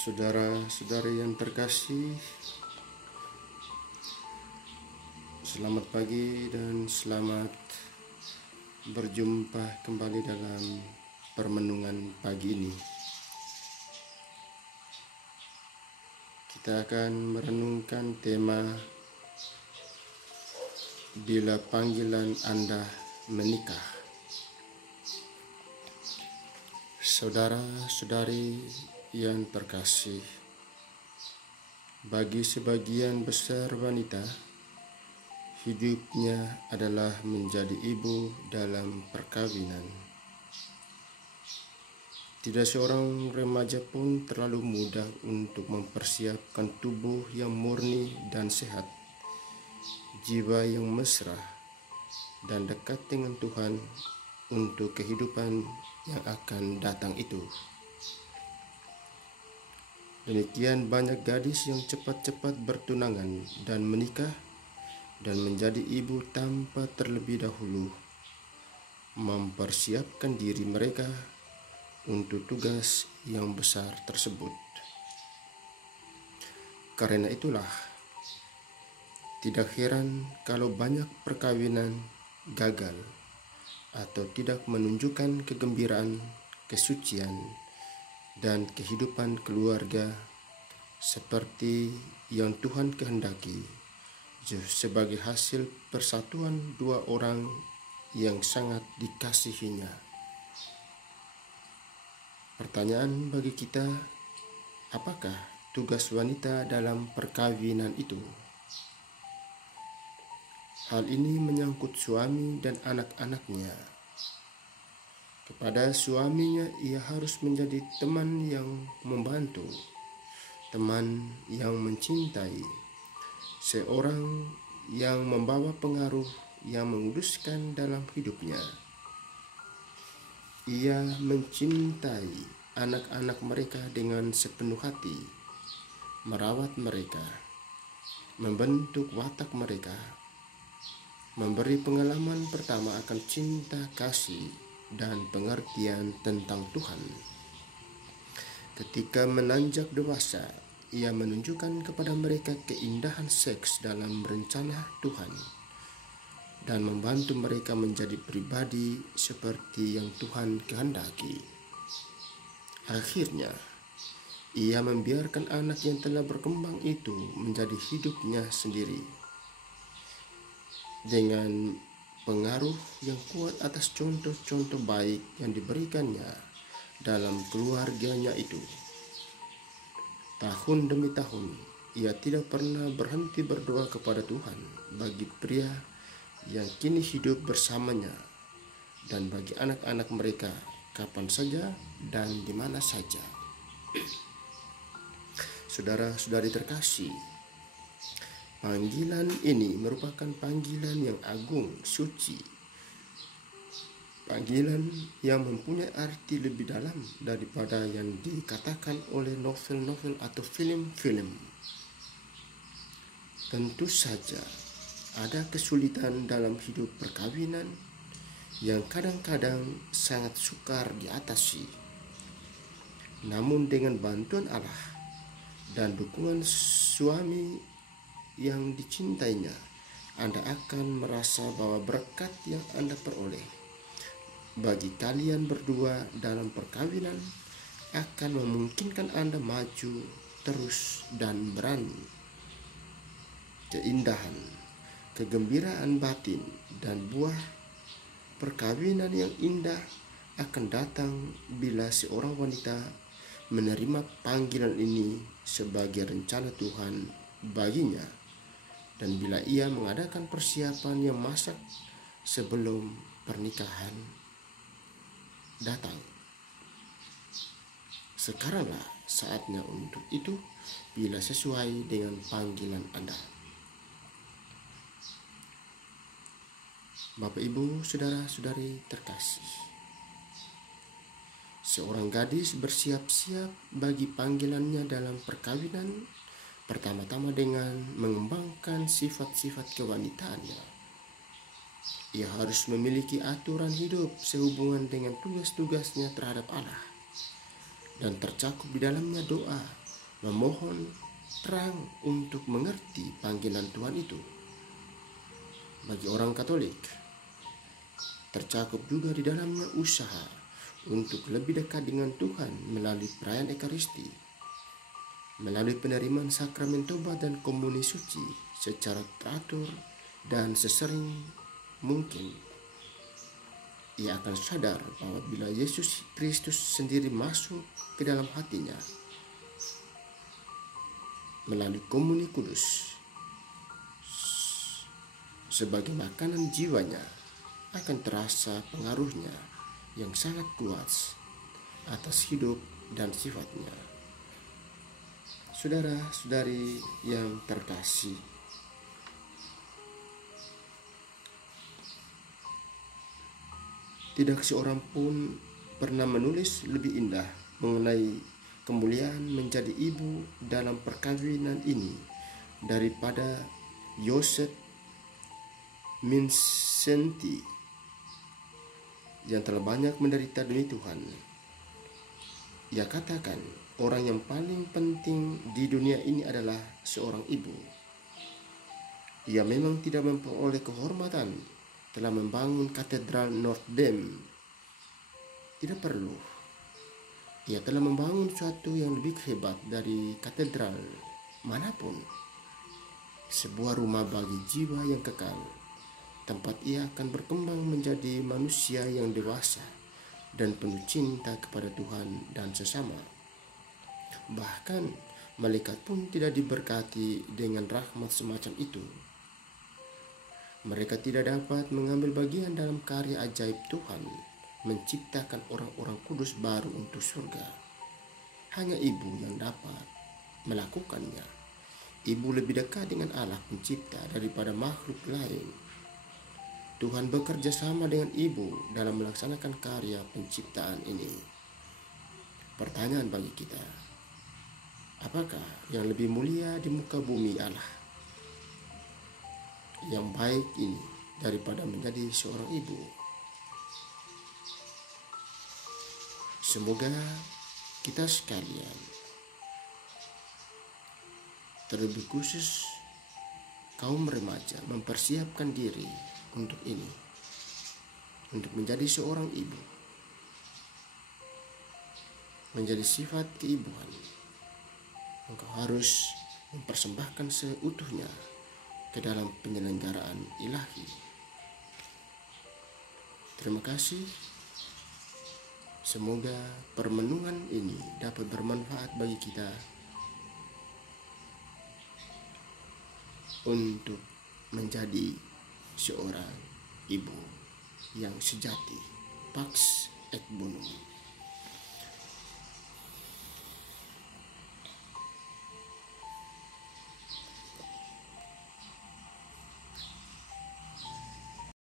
Saudara-saudari yang terkasih, selamat pagi dan selamat berjumpa kembali dalam permenungan pagi ini. Kita akan merenungkan tema bila panggilan Anda menikah. Saudara-saudari yang terkasih, bagi sebagian besar wanita, hidupnya adalah menjadi ibu dalam perkawinan. Tidak seorang remaja pun terlalu mudah untuk mempersiapkan tubuh yang murni dan sehat, jiwa yang mesra dan dekat dengan Tuhan untuk kehidupan yang akan datang itu. Demikian banyak gadis yang cepat-cepat bertunangan dan menikah dan menjadi ibu tanpa terlebih dahulu mempersiapkan diri mereka untuk tugas yang besar tersebut. Karena itulah, tidak heran kalau banyak perkawinan gagal atau tidak menunjukkan kegembiraan, kesucian, dan kehidupan keluarga seperti yang Tuhan kehendaki sebagai hasil persatuan dua orang yang sangat dikasihinya. Pertanyaan bagi kita, apakah tugas wanita dalam perkawinan itu? Hal ini menyangkut suami dan anak-anaknya. Kepada suaminya, ia harus menjadi teman yang membantu, teman yang mencintai, seorang yang membawa pengaruh yang menguduskan dalam hidupnya. Ia mencintai anak-anak mereka dengan sepenuh hati, merawat mereka, membentuk watak mereka, memberi pengalaman pertama akan cinta kasih dan pengertian tentang Tuhan. Ketika menanjak dewasa, ia menunjukkan kepada mereka keindahan seks dalam rencana Tuhan dan membantu mereka menjadi pribadi seperti yang Tuhan kehendaki. Akhirnya, ia membiarkan anak yang telah berkembang itu menjadi hidupnya sendiri dengan pengaruh yang kuat atas contoh-contoh baik yang diberikannya dalam keluarganya itu. Tahun demi tahun, ia tidak pernah berhenti berdoa kepada Tuhan bagi pria yang kini hidup bersamanya dan bagi anak-anak mereka kapan saja dan di mana saja. Saudara-saudari terkasih, panggilan ini merupakan panggilan yang agung, suci. Panggilan yang mempunyai arti lebih dalam daripada yang dikatakan oleh novel-novel atau film-film. Tentu saja ada kesulitan dalam hidup perkawinan yang kadang-kadang sangat sukar diatasi. Namun dengan bantuan Allah dan dukungan suami yang dicintainya, Anda akan merasa bahwa berkat yang Anda peroleh bagi kalian berdua dalam perkawinan akan memungkinkan Anda maju terus dan berani. Keindahan, kegembiraan batin, dan buah perkawinan yang indah akan datang bila seorang wanita menerima panggilan ini sebagai rencana Tuhan baginya, dan bila ia mengadakan persiapan yang masak sebelum pernikahan datang. Sekaranglah saatnya untuk itu bila sesuai dengan panggilan Anda. Bapak, Ibu, saudara-saudari terkasih, seorang gadis bersiap-siap bagi panggilannya dalam perkawinan pertama-tama dengan mengembangkan sifat-sifat kewanitaannya. Ia harus memiliki aturan hidup sehubungan dengan tugas-tugasnya terhadap Allah dan tercakup di dalamnya doa memohon terang untuk mengerti panggilan Tuhan itu. Bagi orang Katolik, tercakup juga di dalamnya usaha untuk lebih dekat dengan Tuhan melalui perayaan Ekaristi, melalui penerimaan sakramen tobat dan komuni suci secara teratur dan sesering mungkin. Ia akan sadar bahwa bila Yesus Kristus sendiri masuk ke dalam hatinya melalui komuni kudus sebagai makanan jiwanya, akan terasa pengaruhnya yang sangat kuat atas hidup dan sifatnya. Saudara-saudari yang terkasih, tidak seorang pun pernah menulis lebih indah mengenai kemuliaan menjadi ibu dalam perkawinan ini daripada Joseph Mindszenty yang telah banyak menderita demi Tuhan. Ia katakan, orang yang paling penting di dunia ini adalah seorang ibu. Ia memang tidak memperoleh kehormatan telah membangun katedral Notre Dame. Tidak perlu. Ia telah membangun sesuatu yang lebih hebat dari katedral manapun. Sebuah rumah bagi jiwa yang kekal, tempat ia akan berkembang menjadi manusia yang dewasa dan penuh cinta kepada Tuhan dan sesama. Bahkan malaikat pun tidak diberkati dengan rahmat semacam itu. Mereka tidak dapat mengambil bagian dalam karya ajaib Tuhan menciptakan orang-orang kudus baru untuk surga. Hanya ibu yang dapat melakukannya. Ibu lebih dekat dengan Allah pencipta daripada makhluk lain. Tuhan bekerja sama dengan ibu dalam melaksanakan karya penciptaan ini. Pertanyaan bagi kita, apakah yang lebih mulia di muka bumi Allah yang baik ini daripada menjadi seorang ibu? Semoga kita sekalian, terlebih khusus kaum remaja, mempersiapkan diri untuk ini, untuk menjadi seorang ibu, menjadi sifat keibuan. Engkau harus mempersembahkan seutuhnya ke dalam penyelenggaraan ilahi. Terima kasih. Semoga permenungan ini dapat bermanfaat bagi kita untuk menjadi seorang ibu yang sejati. Pax et Bonum.